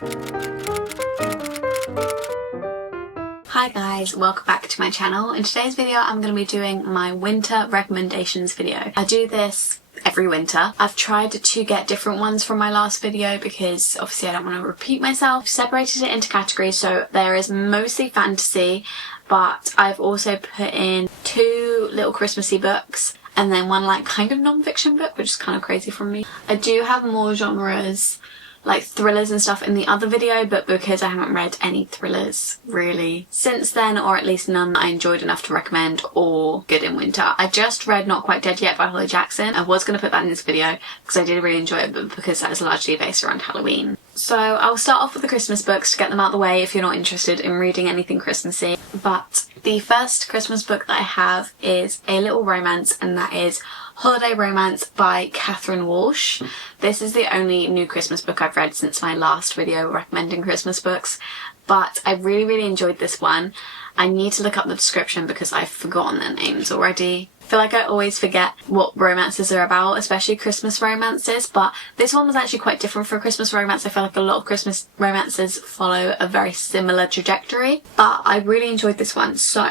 Hi guys, welcome back to my channel. In today's video I'm going to be doing my winter recommendations video. I do this every winter. I've tried to get different ones from my last video because obviously I don't want to repeat myself. I've separated it into categories, so there is mostly fantasy, but I've also put in 2 little Christmassy books and then one like kind of non-fiction book, which is kind of crazy from me. I do have more genres like thrillers and stuff in the other video, but because I haven't read any thrillers really since then, or at least none I enjoyed enough to recommend or good in winter. I just read Not Quite Dead Yet by Holly Jackson. I was going to put that in this video because I did really enjoy it, but because that was largely based around Halloween. So I'll start off with the Christmas books to get them out of the way if you're not interested in reading anything Christmassy. But the first Christmas book that I have is a little romance, and that is Holiday Romance by Catherine Walsh. This is the only new Christmas book I've read since my last video recommending Christmas books, but I really enjoyed this one. I need to look up the description because I've forgotten their names already. I feel like I always forget what romances are about, especially Christmas romances, but this one was actually quite different for a Christmas romance. I feel like a lot of Christmas romances follow a very similar trajectory, but I really enjoyed this one. So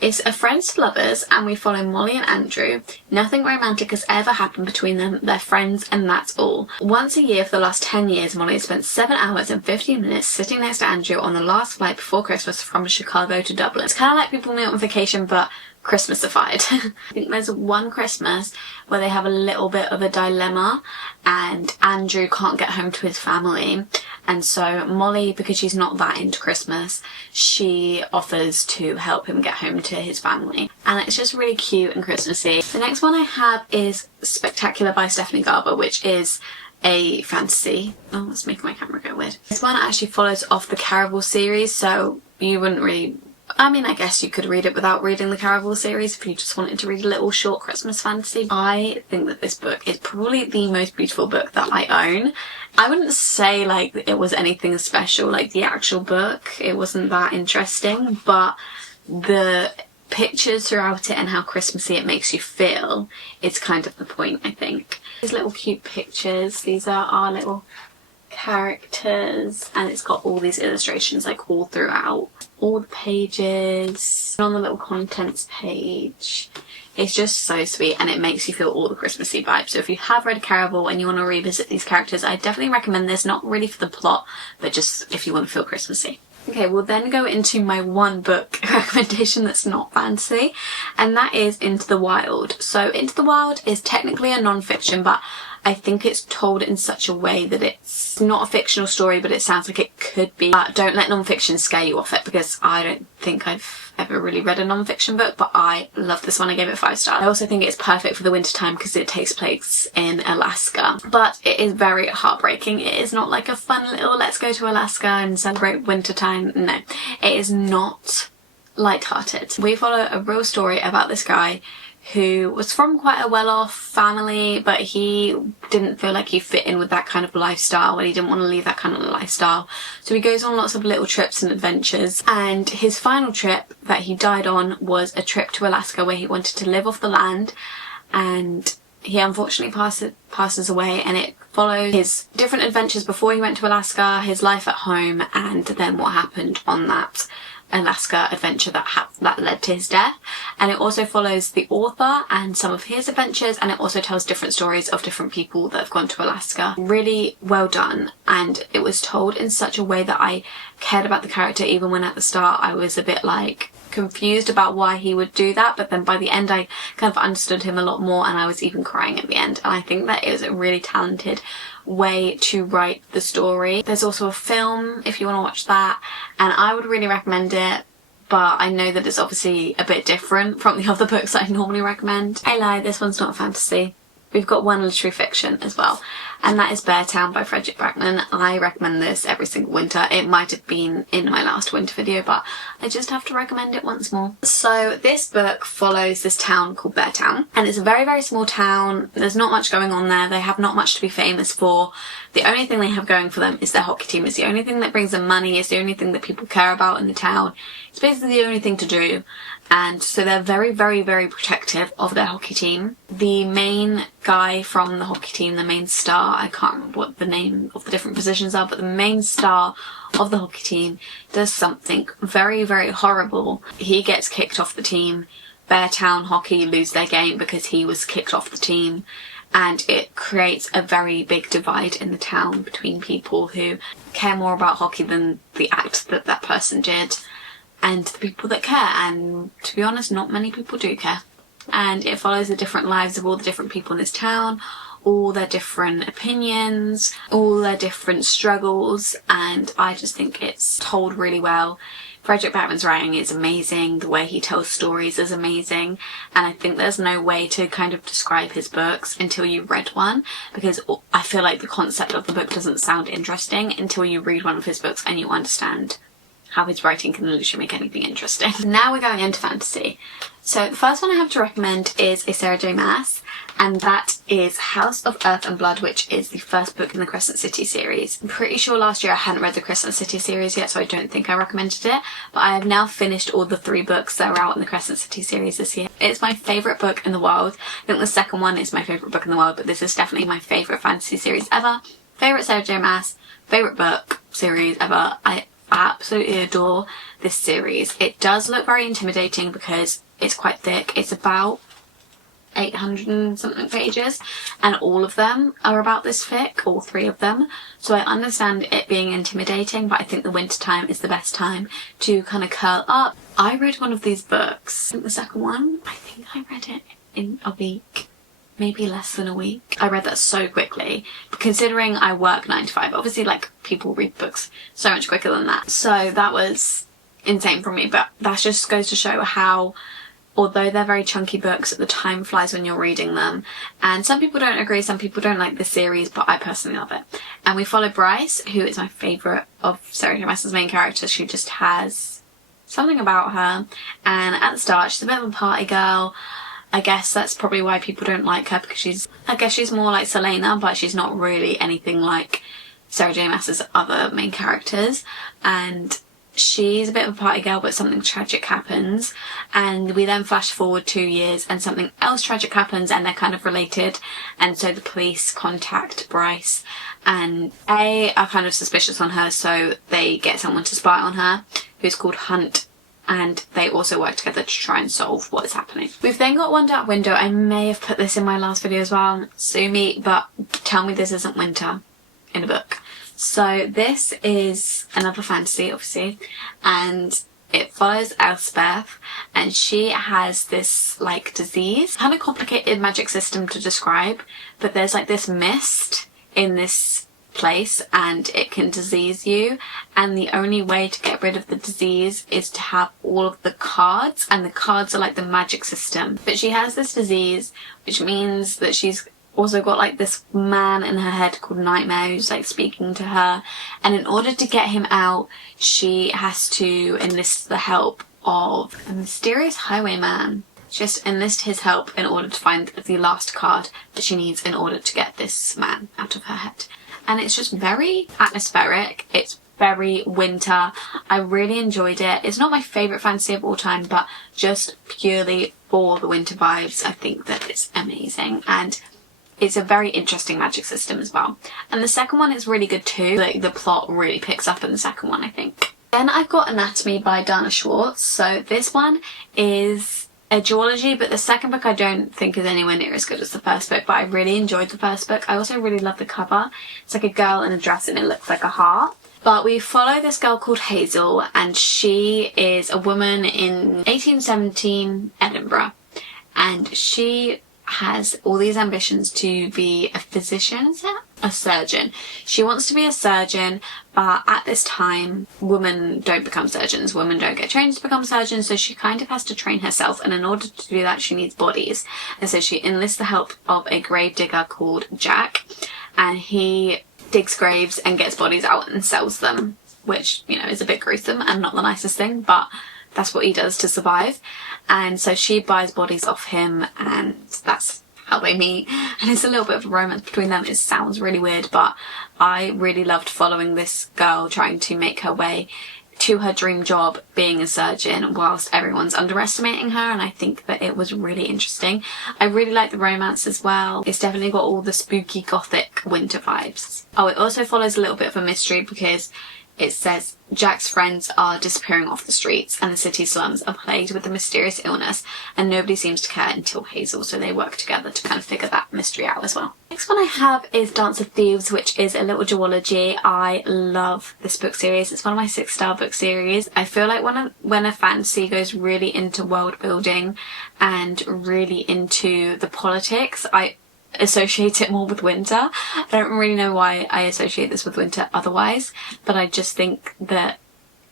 it's a friends to lovers, and we follow Molly and Andrew. Nothing romantic has ever happened between them. They're friends and that's all. Once a year for the last 10 years, Molly has spent 7 hours and 15 minutes sitting next to Andrew on the last flight before Christmas from Chicago to Dublin. It's kind of like people meet on vacation, but Christmasified. I think there's one Christmas where they have a little bit of a dilemma and Andrew can't get home to his family, and so Molly, because she's not that into Christmas, she offers to help him get home to his family, and it's just really cute and Christmassy. The next one I have is Spectacular by Stephanie Garber, which is a fantasy. Oh, let's make my camera go weird. This one actually follows off the Caraval series, so you wouldn't really, I mean, I guess you could read it without reading the Caraval series if you just wanted to read a little short Christmas fantasy. I think that this book is probably the most beautiful book that I own. I wouldn't say like it was anything special, like the actual book, it wasn't that interesting, but the pictures throughout it and how Christmassy it makes you feel is kind of the point, I think. These little cute pictures, these are our little characters, and it's got all these illustrations like all throughout all the pages. On the little contents page, it's just so sweet and it makes you feel all the Christmassy vibes. So if you have read Caraval and you want to revisit these characters, I definitely recommend this, not really for the plot, but just if you want to feel Christmassy. Okay, we'll then go into my one book recommendation that's not fantasy, and that is Into the Wild. So Into the Wild is technically a non-fiction, but I think it's told in such a way that it's not a fictional story, but it sounds like it could be. Don't let non-fiction scare you off it, because I don't think I've ever really read a non-fiction book, but I love this one. I gave it 5 stars. I also think it's perfect for the winter time because it takes place in Alaska, but it is very heartbreaking. It is not like a fun little let's go to Alaska and celebrate winter time. No, it is not light-hearted. We follow a real story about this guy who was from quite a well-off family, but he didn't feel like he fit in with that kind of lifestyle, and he didn't want to leave that kind of lifestyle. So he goes on lots of little trips and adventures, and his final trip that he died on was a trip to Alaska where he wanted to live off the land, and he unfortunately passes away, and it follows his different adventures before he went to Alaska, his life at home, and then what happened on that Alaska adventure that led to his death. And it also follows the author and some of his adventures, and it also tells different stories of different people that have gone to Alaska. Really well done, and it was told in such a way that I cared about the character, even when at the start I was a bit like confused about why he would do that, but then by the end I kind of understood him a lot more, and I was even crying at the end. And I think that it was a really talented way to write the story. There's also a film if you want to watch that, and I would really recommend it, but I know that it's obviously a bit different from the other books that I normally recommend. I lied, this one's not fantasy. We've got one literary fiction as well, and that is Beartown by Frederick Backman. I recommend this every single winter. It might have been in my last winter video, but I just have to recommend it once more. So this book follows this town called Beartown, and it's a very small town. There's not much going on there. They have not much to be famous for. The only thing they have going for them is their hockey team. It's the only thing that brings them money. It's the only thing that people care about in the town. It's basically the only thing to do, and so they're very protective of their hockey team. The main guy from the hockey team, the main star, I can't remember what the name of the different positions are, but the main star of the hockey team does something very, very horrible. He gets kicked off the team. Beartown Hockey lose their game because he was kicked off the team, and it creates a very big divide in the town between people who care more about hockey than the act that that person did, and the people that care. And to be honest, not many people do care. And it follows the different lives of all the different people in this town, all their different opinions, all their different struggles, and I just think it's told really well. Frederick Backman's writing is amazing, the way he tells stories is amazing, and I think there's no way to kind of describe his books until you've read one, because I feel like the concept of the book doesn't sound interesting until you read one of his books and you understand how his writing can literally make anything interesting. Now we're going into fantasy. So the first one I have to recommend is a Sarah J Maas, and that is House of Earth and Blood, which is the first book in the Crescent City series. I'm pretty sure last year I hadn't read the Crescent City series yet, so I don't think I recommended it, but I have now finished all the 3 books that are out in the Crescent City series this year. It's my favourite book in the world. I think the second one is my favourite book in the world, but this is definitely my favourite fantasy series ever. Favourite Sarah J Maas, favourite book series ever. I absolutely adore this series. It does look very intimidating because it's quite thick. It's about 800 and something pages, and all of them are about this thick, all 3 of them. So I understand it being intimidating, but I think the winter time is the best time to kind of curl up. I read one of these books, I think the second one, I think I read it in a week. Maybe less than a week. I read that so quickly, considering I work 9 to 5. Obviously, like, people read books so much quicker than that. So that was insane for me, but that just goes to show how, although they're very chunky books, the time flies when you're reading them. And some people don't agree, some people don't like the series, but I personally love it. And we follow Bryce, who is my favourite of Sarah J Maas's main characters. She just has something about her, and at the start she's a bit of a party girl. I guess that's probably why people don't like her, because I guess she's more like Selena, but she's not really anything like Sarah J Maas's other main characters. And she's a bit of a party girl, but something tragic happens, and we then flash forward 2 years and something else tragic happens, and they're kind of related, and so the police contact Bryce and are kind of suspicious on her, so they get someone to spy on her who's called Hunt, and they also work together to try and solve what is happening. We've then got One Dark Window. I may have put this in my last video as well, sue me, but tell me this isn't winter in a book. So this is another fantasy, obviously, and it follows Elspeth, and she has this like disease, kind of complicated magic system to describe, but there's like this mist in this place and it can disease you, and the only way to get rid of the disease is to have all of the cards, and the cards are like the magic system. But she has this disease, which means that she's also got like this man in her head called Nightmare who's like speaking to her, and in order to get him out she has to enlist the help of a mysterious highwayman. She has to enlist his help in order to find the last card that she needs in order to get this man out of her head. And it's just very atmospheric, it's very winter. I really enjoyed it. It's not my favourite fantasy of all time, but just purely for the winter vibes I think that it's amazing, and it's a very interesting magic system as well. And the second one is really good too. Like, the plot really picks up in the second one, I think. Then I've got Anatomy by Dana Schwartz. So this one is a duology, but the second book I don't think is anywhere near as good as the first book, but I really enjoyed the first book. I also really love the cover. It's like a girl in a dress and it looks like a heart. But we follow this girl called Hazel, and she is a woman in 1817 Edinburgh, and she has all these ambitions to be a physician, is it? A surgeon. She wants to be a surgeon, but at this time women don't become surgeons, women don't get trained to become surgeons, so she kind of has to train herself, and in order to do that she needs bodies, and so she enlists the help of a grave digger called Jack, and he digs graves and gets bodies out and sells them, which, you know, is a bit gruesome and not the nicest thing, but that's what he does to survive. And so she buys bodies off him, and that's how they meet. And it's a little bit of a romance between them. It sounds really weird, but I really loved following this girl trying to make her way to her dream job being a surgeon whilst everyone's underestimating her, and I think that it was really interesting. I really like the romance as well. It's definitely got all the spooky gothic winter vibes. Oh, it also follows a little bit of a mystery because it says Jack's friends are disappearing off the streets and the city slums are plagued with a mysterious illness, and nobody seems to care until Hazel, so they work together to kind of figure that mystery out as well. Next one I have is Dance of Thieves, which is a little duology. I love this book series. It's one of my 6-star book series. I feel like when a fantasy goes really into world building and really into the politics, I associate it more with winter. I don't really know why I associate this with winter otherwise, but I just think that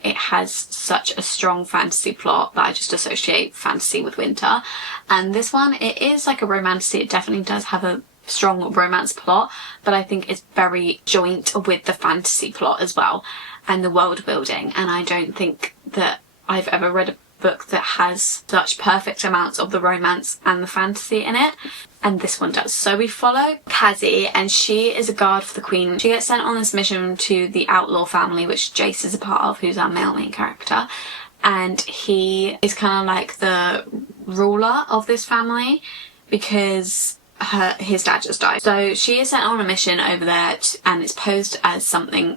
it has such a strong fantasy plot that I just associate fantasy with winter. And this one, it is like a romance. It definitely does have a strong romance plot, but I think it's very joint with the fantasy plot as well and the world building, and I don't think that I've ever read a book that has such perfect amounts of the romance and the fantasy in it, and this one does. So we follow Cassie, and she is a guard for the Queen. She gets sent on this mission to the outlaw family, which Jace is a part of, who's our male main character, and he is kind of like the ruler of this family because his dad just died. So she is sent on a mission over there, and it's posed as something,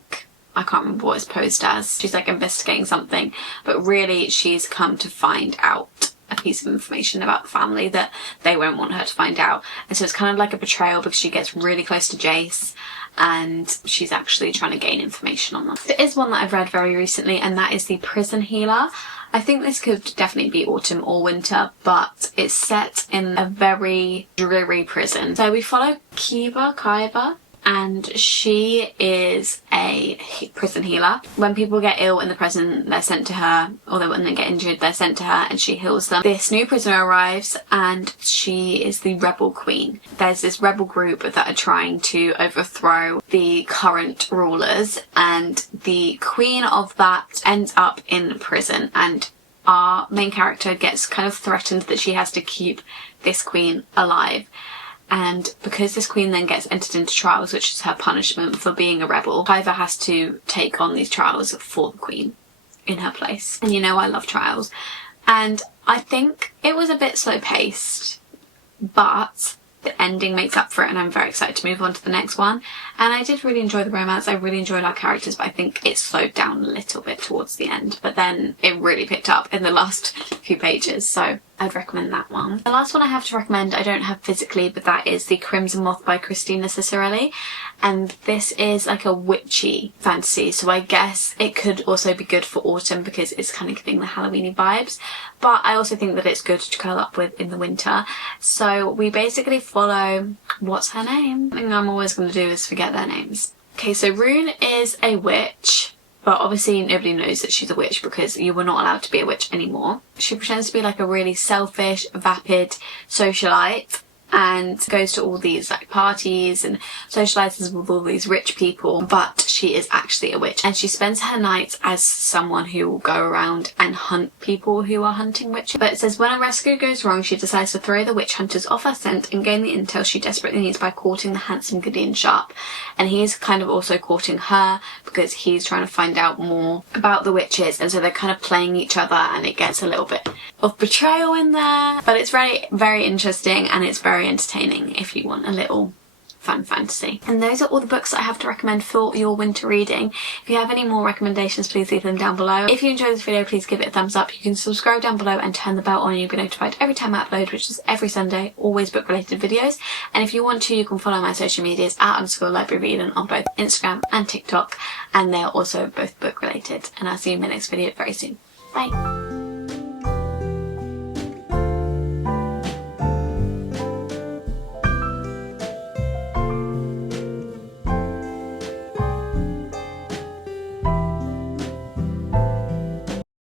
I can't remember what it's posed as. She's like investigating something, but really she's come to find out a piece of information about the family that they won't want her to find out. And so it's kind of like a betrayal because she gets really close to Jace and she's actually trying to gain information on them. There is one that I've read very recently, and that is The Prison Healer. I think this could definitely be autumn or winter, but it's set in a very dreary prison. So we follow Kaiba, and she is a prison healer. When people get ill in the prison, they're sent to her, or when they get injured, they're sent to her and she heals them. This new prisoner arrives and she is the rebel queen. There's this rebel group that are trying to overthrow the current rulers, and the queen of that ends up in prison, and our main character gets kind of threatened that she has to keep this queen alive. And because this queen then gets entered into trials, which is her punishment for being a rebel, Kaiba has to take on these trials for the queen in her place. And you know I love trials. And I think it was a bit slow paced, but the ending makes up for it, and I'm very excited to move on to the next one. And I did really enjoy the romance. I really enjoyed our characters, but I think it slowed down a little bit towards the end. But then it really picked up in the last few pages, so I'd recommend that one. The last one I have to recommend I don't have physically, but that is The Crimson Moth by Christina Cicerelli. And this is like a witchy fantasy, so I guess it could also be good for autumn because it's kind of giving the Halloween-y vibes. But I also think that it's good to curl up with in the winter. So we basically follow, what's her name? The thing I'm always going to do is forget their names. Okay, so Rune is a witch, but obviously nobody knows that she's a witch because you were not allowed to be a witch anymore. She pretends to be like a really selfish, vapid socialite and goes to all these like parties and socializes with all these rich people, but she is actually a witch, and she spends her nights as someone who will go around and hunt people who are hunting witches. But it says when a rescue goes wrong, she decides to throw the witch hunters off her scent and gain the intel she desperately needs by courting the handsome Gideon Sharp. And he's kind of also courting her because he's trying to find out more about the witches, and so they're kind of playing each other, and it gets a little bit of betrayal in there. But it's very, very interesting, and it's very entertaining if you want a little fun fantasy. And those are all the books that I have to recommend for your winter reading. If you have any more recommendations, please leave them down below. If you enjoyed this video, please give it a thumbs up. You can subscribe down below and turn the bell on, and you'll be notified every time I upload, which is every Sunday, always book related videos. And if you want to, you can follow my social medias @_libraryofeden on both Instagram and TikTok, and they're also both book related. And I'll see you in my next video very soon. Bye.